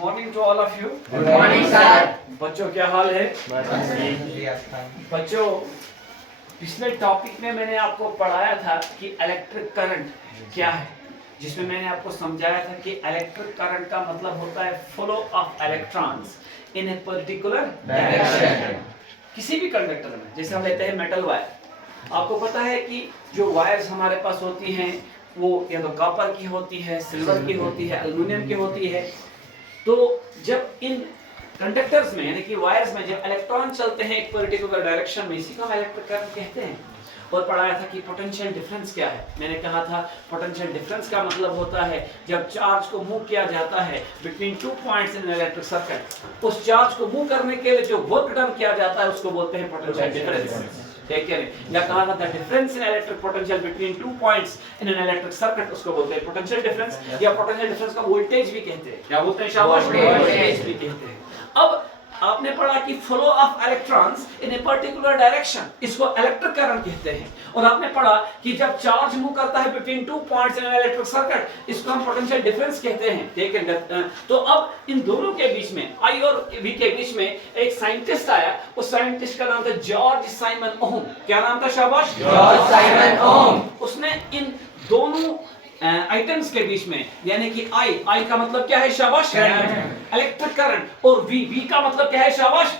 Morning to all of you. Good morning sir. बच्चों क्या हाल है? बस बच्चों, पिछले टॉपिक में मैंने आपको पढ़ाया था कि इलेक्ट्रिक करंट क्या है, जिसमें मैंने आपको समझाया था कि इलेक्ट्रिक करंट का मतलब होता है flow of electrons in a particular direction. किसी भी कंडक्टर में, जैसे हम लेते हैं मेटल वायर, आपको पता है कि जो वायर्स हमारे पास होती हैं वो या तो कॉपर की होती है, सिल्वर की होती है, एल्युमिनियम की होती है। तो जब इन कंडक्टर्स में यानी कि वायर्स में जब इलेक्ट्रॉन चलते हैं एक पर्टिकुलर डायरेक्शन में, इसी को हम इलेक्ट्रिक करंट कहते हैं। और पढ़ाया था कि पोटेंशियल डिफरेंस क्या है। मैंने कहा था पोटेंशियल डिफरेंस का मतलब होता है जब चार्ज को मूव किया जाता है between 2 points in electric circuit, उस चार्ज को मूव करने के लिए जो वर्क डन किया जाता है उसको बोलते हैं पोटेंशियल डिफरेंस। ठीक है, या कहा था the difference in electric potential between 2 points in an electric circuit, उसको बोलते हैं पोटेंशियल डिफरेंस, या पोटेंशियल डिफरेंस का वोल्टेज भी कहते हैं। क्या बोलते हैं? शाबाश, वोल्टेज भी कहते हैं। अब आपने पढ़ा कि flow of electrons in a particular direction, इसको इलेक्ट्रिक करंट कहते हैं। और आपने पढ़ा कि जब चार्ज मूव करता है between 2 points in electric circuit, इसको हम पोटेंशियल डिफरेंस कहते हैं। ठीक है, तो अब इन दोनों के बीच में, आई और वी के बीच में एक साइंटिस्ट आया। उस साइंटिस्ट का नाम था जॉर्ज साइमन ओहम। क्या नाम था? शाबाश, जॉर्ज साइमन ओहम। उसने इन दोनों आइटम्स के बीच में, यानी कि आई का मतलब क्या है? शाबाश, इलेक्ट्रिक करंट, और वी का मतलब क्या है? शाबाश,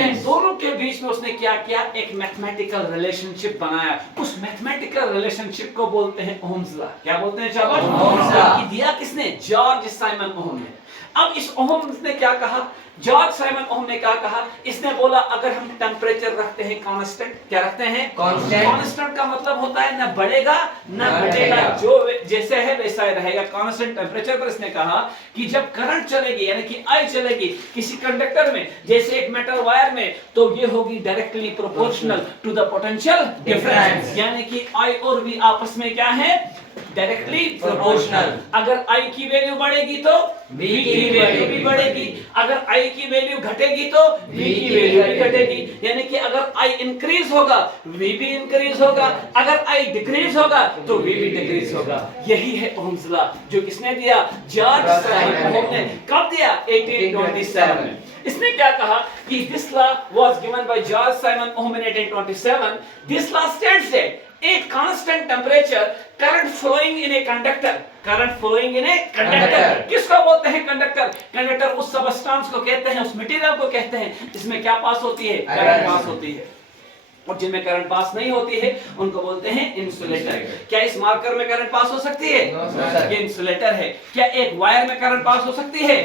इन दोनों के बीच में उसने क्या किया? एक मैथमेटिकल रिलेशनशिप बनाया। उस मैथमेटिकल रिलेशनशिप को बोलते हैं ओहम्स लॉ। क्या बोलते हैं? शाबाश, ओहम्स लॉ। दिया किसने? जॉर्ज साइमन ओहम ने। अब इस ओहम ने क्या कहा? जॉर्ज साइमन ओहम ने क्या कहा? इसने बोला अगर हम टेम्परेचर रखते हैं कांस्टेंट, क्या रखते हैं? कांस्टेंट का मतलब होता है ना बढ़ेगा ना घटेगा, जो जैसे है वैसा ही रहेगा, कांस्टेंट टेम्परेचर पर। इसने कहा कि जब करंट चलेगी यानी कि आई चलेगी किसी कंडक्टर में, जैसे एक मेटल वायर में, तो ये होगी directly proportional to the potential difference, यानी कि आई और वी आपस में क्या है? Directly proportional. अगर आई की वैल्यू बढ़ेगी तो V की वैल्यू भी बढ़ेगी, अगर I की वैल्यू घटेगी तो V की वैल्यू भी घटेगी। यानी कि अगर I इंक्रीज होगा V भी इंक्रीज होगा, अगर I डिक्रीज होगा तो V भी डिक्रीज होगा। यही है ओहम्स लॉ, जो किसने दिया? जॉर्ज साइमन ओहम ने। कब दिया? 1827 में। इसने क्या कहा कि this law was given by George Simon ohm in 1827। This law states that a constant temperature current flowing in a conductor, current flowing in a conductor, किसको बोलते हैं? कंडक्टर। कंडक्टर उस सबस्टेंस को कहते हैं, उस मटेरियल को कहते हैं जिसमें क्या पास होती है? करंट पास होती है। और जिनमें करंट पास नहीं होती है उनको बोलते हैं इंसुलेटर। क्या इस मार्कर में करंट पास हो सकती है? ये इंसुलेटर है। क्या एक वायर में करंट पास हो सकती है?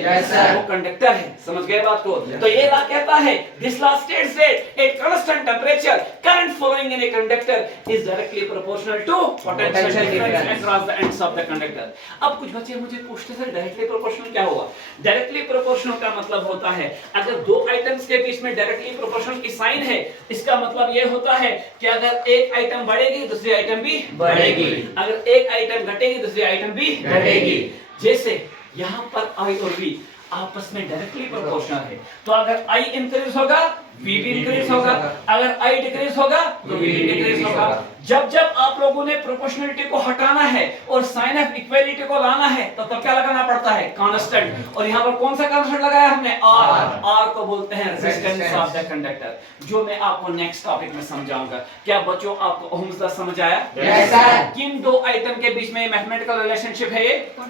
वो कंडक्टर है। समझ गए बात को? तो ये लॉ कहता है this law states that a constant temperature current flowing in a conductor is directly proportional to potential difference across the ends of the conductor. अब कुछ बच्चे मुझे पूछते हैं डायरेक्टली प्रोपोर्शनल क्या होगा? डायरेक्टली प्रोपोर्शनल का मतलब होता है अगर दो आइटम्स के बीच में डायरेक्टली प्रोपोर्शनल की साइन है, इसका मतलब ये होता है कि अगर एक आइटम बढ़ेगी दूसरी आइटम भी बढ़ेगी, अगर एक आइटम घटेगी दूसरी आइटम भी घटेगी। जैसे यहां पर I और V आपस में डायरेक्टली प्रोपोर्शनल है, तो अगर I इंक्रीज होगा V भी इंक्रीज होगा, अगर I डिक्रीज होगा तो V भी डिक्रीज होगा। जब जब आप लोगों ने प्रोपोर्शनलिटी को हटाना है और साइन ऑफ इक्वालिटी को लाना है तो तब क्या लगाना पड़ता है? कांस्टेंट। और यहाँ पर कौन सा कांस्टेंट लगाया हमने? R को बोलते हैं रेजिस्टेंस ऑफ द कंडक्टर, जो मैं आपको नेक्स्ट टॉपिक में समझाऊंगा। क्या बच्चों आपको ओहम्स लॉ समझ आया? Yes sir. किन दो आइटम के बीच में मैथमेटिकल रिलेशनशिप है?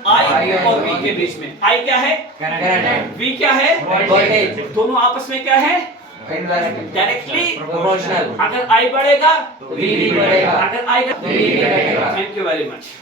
I और V के बीच में। I क्या है? करंट। V क्या है? वोल्टेज। दोनों आपस में क्या है? Directly proportional. अगर I बढ़ेगा तो V भी बढ़ेगा, अगर I घटेगा तो V भी घटेगा। Thank you very much.